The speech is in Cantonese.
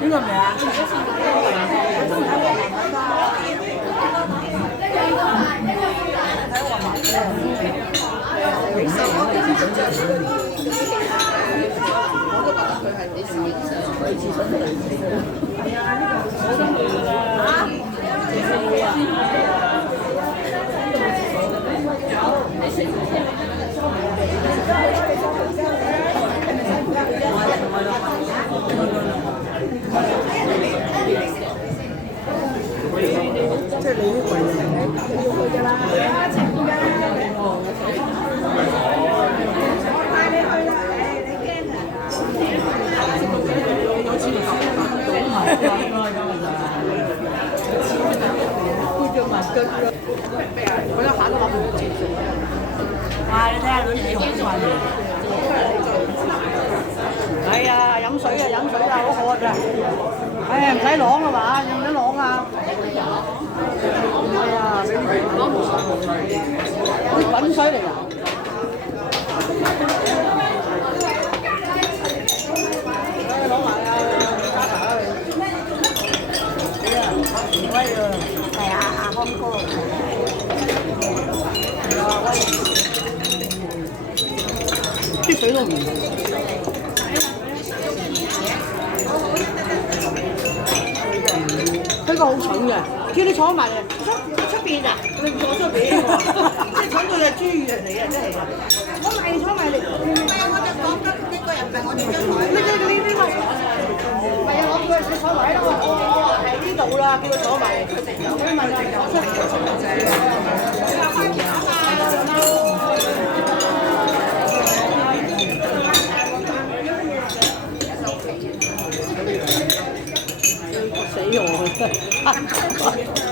呢個咩啊？即係你啲為人要去㗎啦，請㗎。帶你去啦，你驚啊？我知道講埋啦，應該咁啊！佢叫埋腳，佢一下都諗唔到幾歲。哇！你睇下女幾好瞓。係啊，飲水啊，飲水啊，好渴㗎。哎呀，唔使啷啦嘛，用得啷啊？係啊，啲滾水嚟㗎。攞埋啊，加埋啊！威啊！係啊，阿康哥。啲水都唔〜佢個好重嘅，叫你坐埋出邊啊！你唔坐出邊，即係坐到隻豬嚟啊！真係坐埋嚟。唔係啊，我就講緊一個人唔係我哋張台。呢個，唔係啊，我叫佢坐埋喺度。我話喺呢度啦，叫佢坐埋。佢問我坐出嚟就坐正。你話快啲啊！死我！